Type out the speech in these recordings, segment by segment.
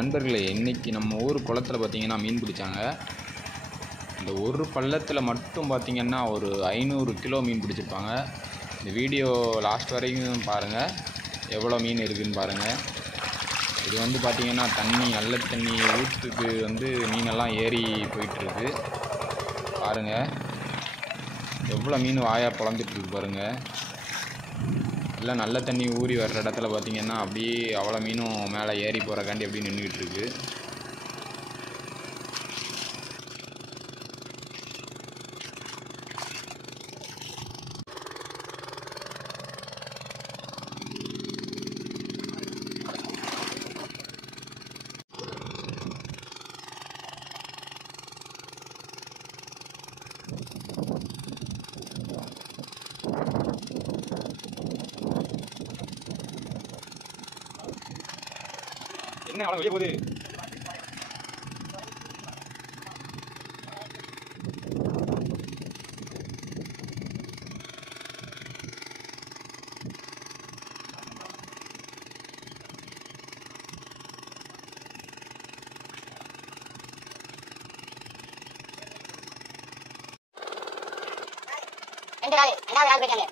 நண்பர்களே, இன்றைக்கி நம்ம ஊர் குளத்தில் பார்த்திங்கன்னா மீன் பிடிச்சாங்க. இந்த ஒரு பள்ளத்தில் மட்டும் பார்த்திங்கன்னா ஒரு 500 கிலோ மீன் பிடிச்சிருப்பாங்க. இந்த வீடியோ லாஸ்ட் வரைக்கும் பாருங்கள், எவ்வளோ மீன் இருக்குதுன்னு பாருங்கள். இது வந்து பார்த்திங்கன்னா தண்ணி, நல்ல தண்ணி ஊற்றுக்கு வந்து மீனெல்லாம் ஏறி போயிட்டுருக்கு பாருங்கள். எவ்வளோ மீன் வாயாக பொழந்துட்டுருக்கு பாருங்கள். எல்லாம் நல்ல தண்ணி ஊறி வர்ற இடத்துல பார்த்திங்கன்னா அப்படியே அவ்வளோ மீனும் மேலே ஏறி போகிறக்காண்டி அப்படியே நின்றுக்கிட்டு இருக்கு. என்ன அவ்வளோ வெளியே போகுது? ரெண்டாவது ஆள் போயிட்டாங்க.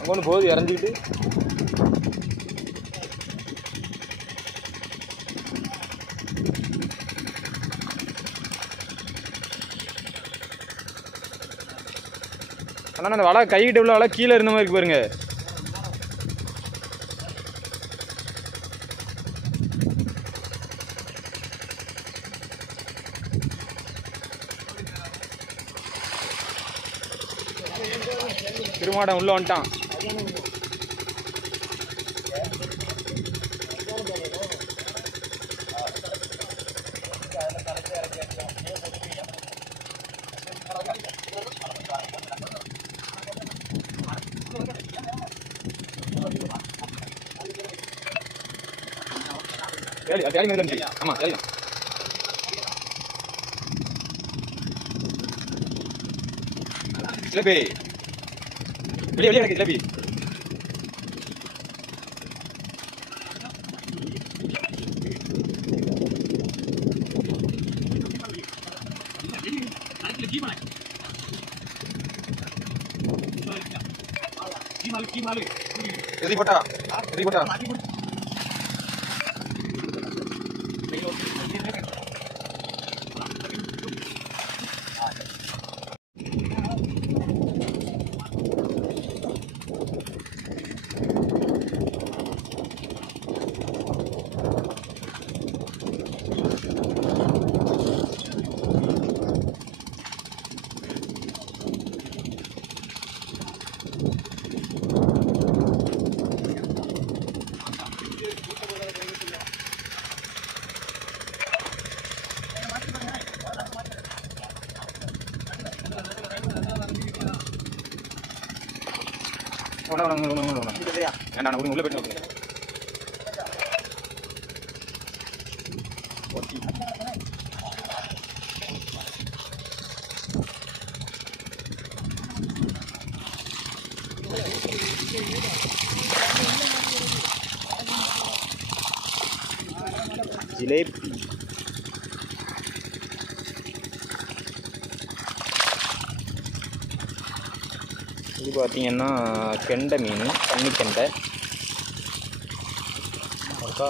அங்கே ஒன்று போகுது இறஞ்சிக்கிட்டு. ஆனால் அந்த வலை கைகிட்ட உள்ள வலை கீழே இருந்த மாதிரி இருக்கு பாருங்க. திருமாடம் உள்ள வந்துட்டான். ஆமா சரி. ஜிலேபி வெளியே வெளியே ஜிலேபி. உள்ள போயிட்டு ஜிலேபி இது பார்த்தீங்கன்னா கெண்டை மீன், தண்ணி கெண்டை இருக்கா,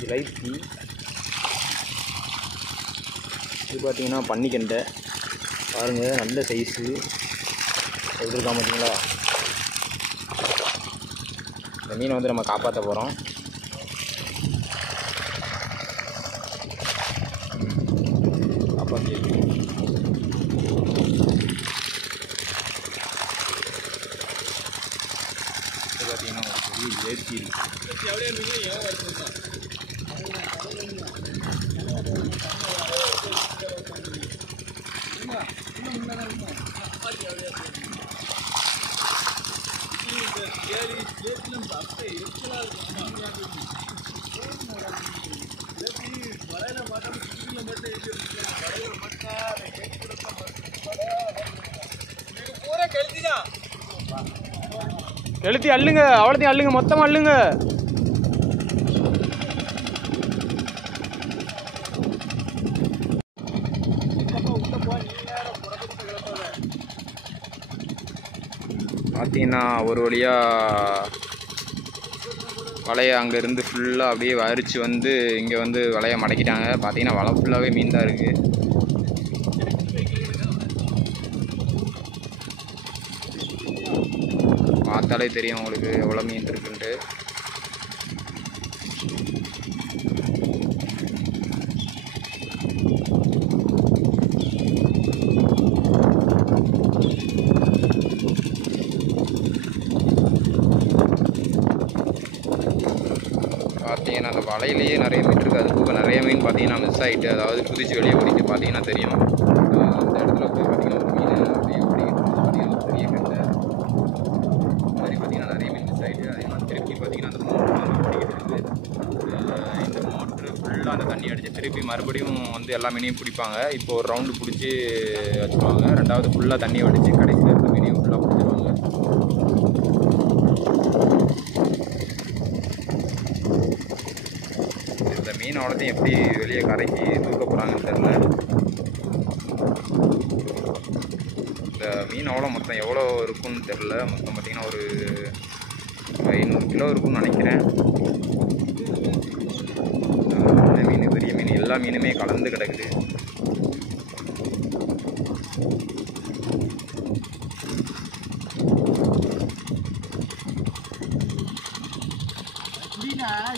ஜிலேபி. இது பார்த்தீங்கன்னா பன்னிக்கெண்டை பாருங்கள், நல்ல சைஸு எப்படி இருக்கா பார்த்தீங்களா. இந்த மீனை வந்து நம்ம காப்பாற்ற போகிறோம். காப்பாற்றி பார்த்தீங்கன்னா ஒரு பெரிய ஜேர்த்தி எழுத்தி அள்ளுங்க, அவ்வளோத்தையும் அள்ளுங்க, மொத்தமாக அள்ளுங்க. பார்த்தீங்கன்னா ஒரு வழியாக வலையை அங்கேருந்து ஃபுல்லாக அப்படியே வரிச்சு வந்து இங்கே வந்து வலையை மடக்கிட்டாங்க. பார்த்தீங்கன்னா வலை ஃபுல்லாகவே மீன் தான் இருக்குது. பார்த்தாலே தெரியும் உங்களுக்கு எவ்வளோ மீன் இருக்குன்ட்டு. பார்த்தீங்கன்னா அந்த வலையிலேயே நிறைய மீன் இருக்குது. அது போக நிறைய மீன் பார்த்தீங்கன்னா மிஸ் ஆகிட்டு, அதாவது குதிச்சு வெளியே ஓடிட்டு பார்த்தீங்கன்னா தெரியும். அந்த இடத்துல போய் பார்த்தீங்கன்னா ஒரு மீன் அப்படியே ஓடிக்கிட்டு பார்த்தீங்கன்னா ஒரு பெரிய கட்டை மாதிரி பார்த்தீங்கன்னா நிறைய மீன் மிஸ் ஆகிட்டு. அதே மாதிரி திருப்பி பார்த்தீங்கன்னா அந்த மோட்ரு ஓடிக்கிட்டு இருக்குது. இந்த மோட்ரு ஃபுல்லாக அந்த தண்ணி அடித்து திருப்பி மறுபடியும் வந்து எல்லா மீனையும் பிடிப்பாங்க. இப்போ ஒரு ரவுண்டு பிடிச்சி வச்சுருவாங்க. ரெண்டாவது ஃபுல்லாக தண்ணியை அடித்து கடைசியில் இருக்க மீனையும் ஃபுல்லாக பிடிச்சிருவாங்க. இந்த மீன் அவ்வளோத்தையும் எப்படி வெளியே கரைக்கி தூக்க போகிறாங்கன்னு தெரில. இந்த மீன் அவ்வளோ மொத்தம் எவ்வளோ இருக்குன்னு தெரில. மொத்தம் பார்த்திங்கன்னா ஒரு 500 கிலோ இருக்குன்னு நினைக்கிறேன். இந்த மீன், பெரிய மீன், எல்லா மீனுமே கலந்து கிடக்குது.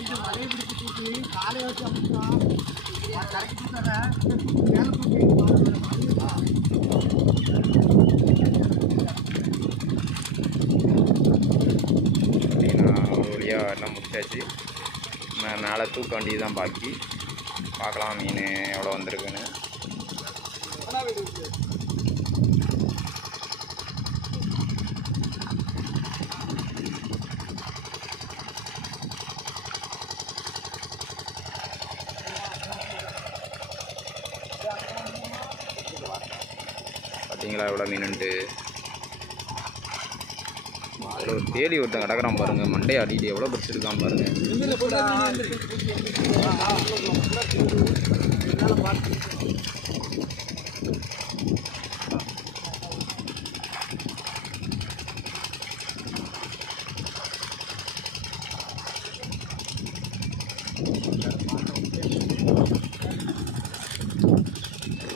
இது வலையை பிடிச்சி தூக்கி காலையை வச்சு அமைச்சோம் கரைக்கு தூக்கிறேன் மேலே தூக்கி ஒரு வழியாக எல்லாம் முடிச்சாச்சு. மேலே தூக்க வேண்டியது தான் பாக்கி. பார்க்கலாம் மீன் எவ்வளோ வந்திருக்குன்னு. பார்த்தீங்களா எவ்வளோ மீனுன்ட்டு. அதில் ஒரு தேடி ஒருத்தன் கிடக்குறான் பாருங்கள், மண்டையை அடிட்டு எவ்வளோ பிடிச்சிருக்கான் பாருங்கள்.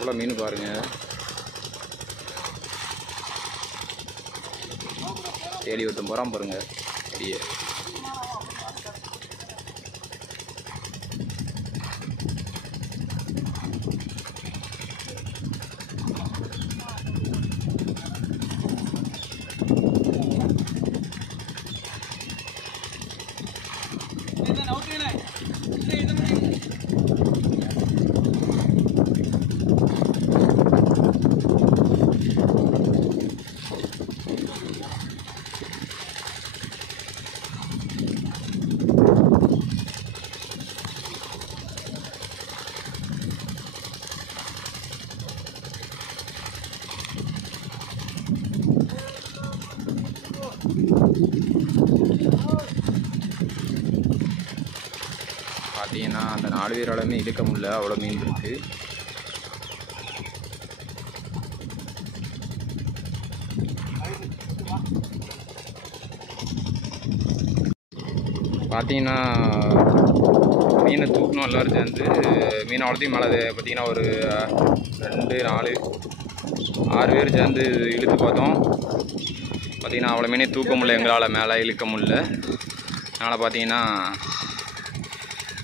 எவ்வளோ மீன் பாருங்கள். தேடி ஒருத்தன் போகிறான் பாருங்கள் பெரிய. பார்த்தீங்கன்னா அந்த 4 பேராலுமே இழுக்க முடியல, அவ்வளோ மீன் இருக்குது. பார்த்தீங்கன்னா மீனை தூக்கணும் எல்லோரும் சேர்ந்து. மீன் அவ்வளோத்தையும் மேலே பார்த்தீங்கன்னா ஒரு 2 4 6 பேர் சேர்ந்து இழுத்து பார்த்தோம். பார்த்திங்கன்னா அவ்வளோ மீனே தூக்க முடியல, எங்களால் மேலே இழுக்க முடியல. அதனால் பார்த்தீங்கன்னா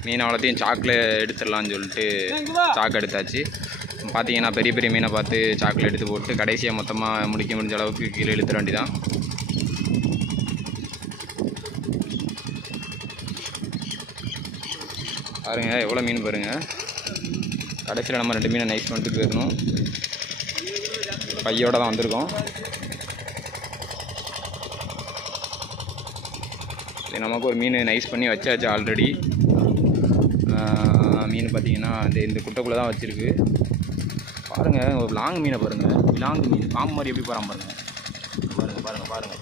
மீன் அவ்வளோத்தையும் சாக்கில் எடுத்துடலான்னு சொல்லிட்டு சாக்கு எடுத்தாச்சு. பார்த்தீங்கன்னா பெரிய பெரிய மீனை பார்த்து சாக்கில் எடுத்து போட்டு கடைசியாக மொத்தமாக முடிக்க முடிஞ்ச அளவுக்கு கீழே இழுத்துற வேண்டிதான். பாருங்கள் எவ்வளோ மீன் பாருங்கள். கடைசியில் நம்ம 2 மீனை நைஸ் பண்ணிட்டு போயிடணும். பையோடு தான் வந்திருக்கோம். நமக்கு ஒரு மீன் நைஸ் பண்ணி வச்சாச்சு ஆல்ரெடி. மீன் பார்த்தீங்கன்னா இந்த குட்டைக்குள்ளே தான் வச்சுருக்கு. பாருங்கள் ஒரு லாங் மீனை பாருங்கள். லாங் மீன் பாம்பு மாதிரி எப்படி போகிறான் பாருங்கள். பாருங்கள் பாருங்கள் பாருங்கள்.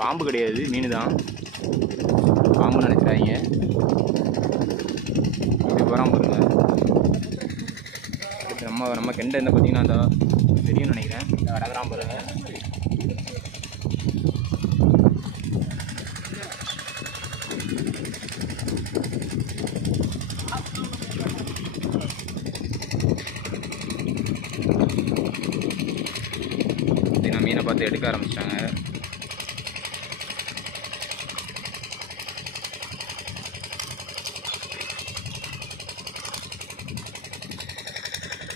பாம்பு கிடையாது, மீன் தான். பாம்பு நினைக்கிறாங்க. எப்படி போகிறான் பாருங்கள். அடுத்து நம்ம கெண்டை என்ன பார்த்தீங்கன்னா அந்த தெரியும்னு நினைக்கிறேன். அடங்குறான் பாருங்கள். மீனை பார்த்து எடுக்க ஆரம்பிச்சிட்டாங்க.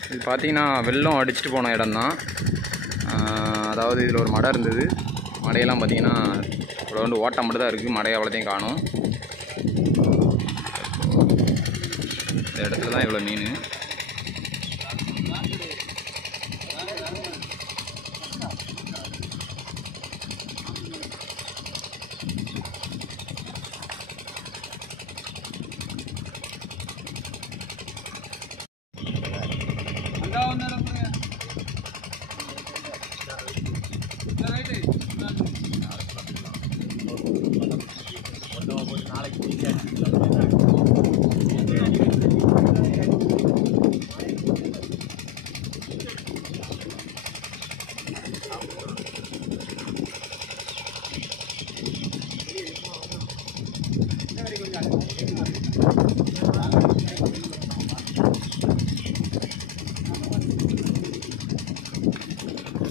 இது பார்த்தீங்கன்னா வெள்ளம் அடிச்சுட்டு போன இடம் தான். அதாவது இதில் ஒரு மடை இருந்தது. மடையெல்லாம் பார்த்தீங்கன்னா இவ்வளோ வந்து ஓட்டம் மட்டும் தான் இருக்குது. மடையை அவ்வளோத்தையும் காணும். இந்த இடத்துல தான் இவ்வளோ மீன்.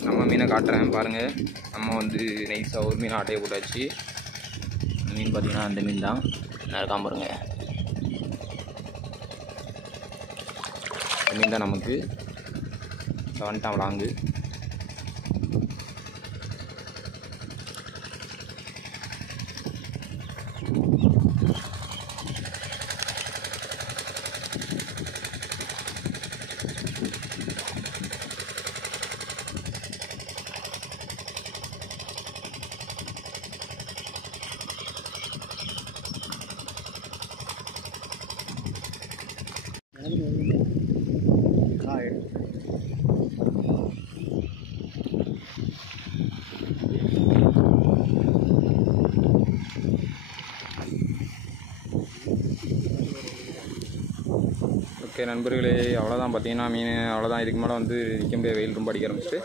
நம்ம மீனை காட்டுறேன் பாருங்கள். நம்ம வந்து நைஸாக ஒரு மீன் ஆட்டையை போட்டாச்சு. மீன் பார்த்திங்கன்னா அந்த மீன் தான் இருக்காம பாருங்கள். இந்த மீன் தான் நமக்கு வந்துட்டான் லாங்கு. ஓகே நண்பர்களே, அவ்வளோதான். பார்த்தீங்கன்னா மீன் அவ்வளோதான். இதுக்கு மேலே வந்து நிற்க முடியாது, வெயில் ரொம்ப அடிக்க ஆரம்பிச்சிட்டு.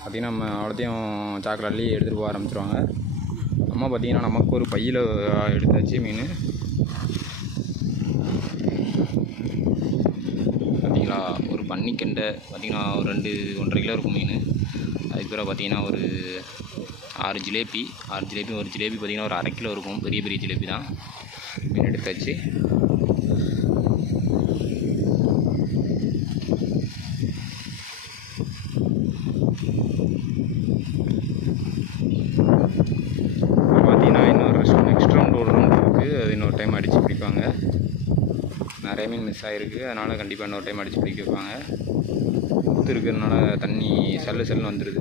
பார்த்திங்கன்னா நம்ம அவ்வளோத்தையும் சாக்கில் அள்ளி எடுத்துகிட்டு போக ஆரம்பிச்சிருவாங்க. நம்ம பார்த்திங்கன்னா நமக்கு ஒரு பையில் எடுத்தாச்சு மீன். பன்னிக்கெண்டை பார்த்திங்கன்னா ஒரு 1.5 கிலோ இருக்கும் மீன். அதுக்கு பிறகு பார்த்திங்கன்னா ஒரு 6 ஜிலேபி. ஒரு ஜிலேபி பார்த்திங்கன்னா ஒரு 1/2 கிலோ இருக்கும். பெரிய பெரிய ஜிலேபி தான். மீன் எடுத்தாச்சு. பார்த்தீங்கன்னா இன்னொரு நெக்ஸ்ட் ரவுண்ட் ஒரு ரவுண்ட் இருக்குது. அது இன்னொரு டைம் அடித்து பிடிப்பாங்க. நிறைய மீன் மிஸ் ஆகிருக்கு. அதனால் கண்டிப்பாக இன்னொரு டைம் அடித்து பிடிக்க வைப்பாங்க. இருக்கிறதுனால தண்ணி சல்லுன்னு வந்துடுது.